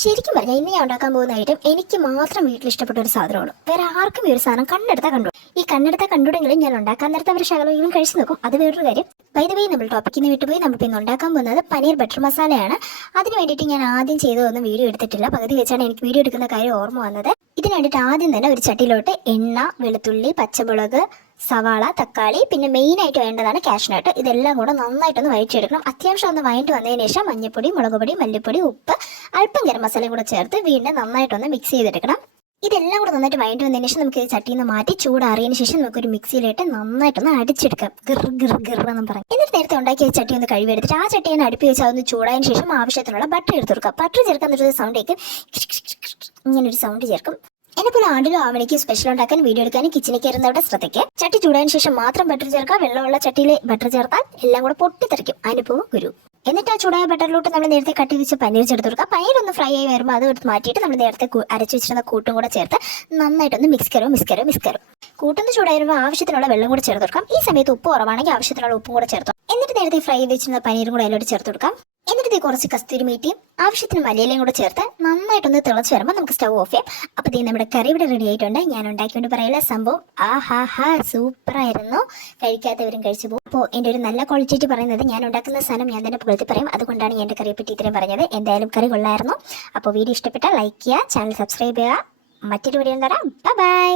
ശരിക്കും പറഞ്ഞാൽ ഇന്ന് ഞാൻ ഉണ്ടാക്കാൻ പോകുന്ന ഐറ്റം എനിക്ക് മാത്രം വീട്ടിൽ ഇഷ്ടപ്പെട്ട ഒരു സാധനമാണ്. വേറെ ആർക്കും ഈ ഒരു സാധനം കണ്ണെടുത്താൽ കണ്ടു. ഈ കണ്ണെടുത്താൽ കണ്ടുടെങ്കിലും ഞാൻ ഉണ്ടാക്കാൻ നേരത്തെ അവർ ശകലമെങ്കിലും കഴിച്ചു നോക്കും. അത് വേറൊരു കാര്യം. ബൈ ദ വേ, നമ്മൾ ടോപ്പിക്കിൽ നിന്ന് വിട്ടുപോയി. നമ്മൾ ഇന്ന് ഉണ്ടാക്കാൻ പോകുന്നത് പനീർ ബട്ടർ മസാലയാണ്. അതിന് വേണ്ടിയിട്ട് ഞാൻ ആദ്യം ചെയ്തതൊന്നും വീഡിയോ എടുത്തിട്ടില്ല. പകുതി വെച്ചാണ് എനിക്ക് വീഡിയോ എടുക്കുന്ന കാര്യം ഓർമ്മ വന്നത്. ഇതിന് വേണ്ടിയിട്ട് ആദ്യം തന്നെ ഒരു ചട്ടിയിലോട്ട് എണ്ണ, വെളുത്തുള്ളി, പച്ചമുളക്, സവാള, തക്കാളി, പിന്നെ മെയിനായിട്ട് വേണ്ടതാണ് കാഷ്നട്ട്. ഇതെല്ലാം കൂടെ നന്നായിട്ടൊന്ന് വഴറ്റിയെടുക്കണം. അത്യാവശ്യം ഒന്ന് വഴറ്റി വന്നതിന് ശേഷം മഞ്ഞൾപ്പൊടി, മുളക് പൊടി, മല്ലിപ്പൊടി, ഉപ്പ്, അല്പം ഗരം മസാലയും കൂടെ ചേർത്ത് വീണ്ടും നന്നായിട്ടൊന്ന് മിക്സ് ചെയ്തെടുക്കണം. ഇതെല്ലാം കൂടെ നന്നായിട്ട് വഴറ്റി വന്നതിന് ശേഷം നമുക്ക് ചട്ടിയിൽ നിന്ന് മാറ്റി ചൂടാറിയതിന് ശേഷം നമുക്കൊരു മിക്സിയിലിട്ട് നന്നായിട്ടൊന്ന് അടിച്ചെടുക്കാം. ഗിർ പറയും. എന്നിട്ട് നേരത്തെ ഉണ്ടാക്കിയ ചട്ടി ഒന്ന് കഴിവെടുത്തിട്ട് ആ ചട്ടി ഒന്ന് അടുപ്പി വെച്ച് അതൊന്ന് ചൂടായതിന് ശേഷം ആവശ്യത്തിനുള്ള ബട്ടർ എടുത്ത് കൊടുക്കാം. ബട്ടർ ചേർക്കാൻ ഒരു സൗണ്ടേക്ക് ഇങ്ങനൊരു സൗണ്ട് ചേർക്കും. എന്നെപ്പോലെ ആണ്ടിലും ആവണിക്ക് സ്പെഷ്യൽ ഉണ്ടാക്കാൻ വീഡിയോ എടുക്കാനും കിച്ചണിൽ കയറുന്നവിടെ ശ്രദ്ധിക്കുക. ചട്ടി ചൂടായതിനു ശേഷം മാത്രം ബട്ടർ ചേർക്കുക. വെള്ളമുള്ള ചട്ടിയിൽ ബട്ടർ ചേർത്താൽ എല്ലാം കൂടെ പൊട്ടിത്തെറിക്കും. അനുഭവം ഗുരു. എന്നിട്ട് ആ ചൂടായ ബട്ടറിലോട്ട് നമ്മൾ നേരത്തെ കട്ടി വെച്ച് പനീർ ചേർത്ത് കൊടുക്കുക. പനീർ ഒന്ന് ഫ്രൈ ആയി വരുമ്പോൾ അത് എടുത്ത് മാറ്റിയിട്ട് നമ്മൾ നേരത്തെ അരച്ച് വെച്ചിരുന്ന കൂട്ടും കൂടെ ചേർത്ത് നന്നായിട്ടൊന്ന് മിക്സ് കരോ. കൂട്ടൊന്ന് ചൂടായി വരുമ്പോൾ ആവശ്യത്തിനുള്ള വെള്ളം കൂടെ ചേർത്ത് കൊടുക്കാം. ഈ സമയത്ത് ഉപ്പ് കുറവാണെങ്കിൽ ആവശ്യത്തിനുള്ള ഉപ്പും കൂടെ ചേർത്ത് എന്നിട്ട് നേരത്തെ ഫ്രൈ ചെയ്ത് വെച്ചിരുന്ന പനീറും കൂടെ അതിലോട്ട് ചേർത്ത് കൊടുക്കാം. എന്നിട്ട് കുറച്ച് കസ്തൂരി മേത്തിയും ആവശ്യത്തിന് മല്ലിയിലയും കൂടെ ചേർത്ത് നന്നായിട്ടൊന്ന് തിളച്ച് വരുമ്പോൾ നമുക്ക് സ്റ്റവ് ഓഫ് ചെയ്യാം. അപ്പോൾ നമ്മുടെ കറി ഇവിടെ റെഡി ആയിട്ടുണ്ട്. ഞാൻ ഉണ്ടാക്കിക്കൊണ്ട് പറയില്ല, സംഭവം സൂപ്പറായിരുന്നു. കഴിക്കാത്തവരും കഴിച്ചു പോകും. അപ്പോൾ എൻ്റെ ഒരു നല്ല ക്വാളിറ്റി പറയുന്നത് ഞാൻ ഉണ്ടാക്കുന്ന സാധനം ഞാൻ തന്നെ പുകഴ്ത്തി പറയും. അതുകൊണ്ടാണ് ഞാൻ എൻ്റെ കറിയെ പറ്റി ഇത്രയും പറഞ്ഞത്. എന്തായാലും കറി കൊള്ളായിരുന്നു. അപ്പോൾ വീഡിയോ ഇഷ്ടപ്പെട്ടാൽ ലൈക്ക് ചെയ്യുക, ചാനൽ സബ്സ്ക്രൈബ് ചെയ്യുക. മറ്റൊരു വീഡിയോ തരാം. ബൈ.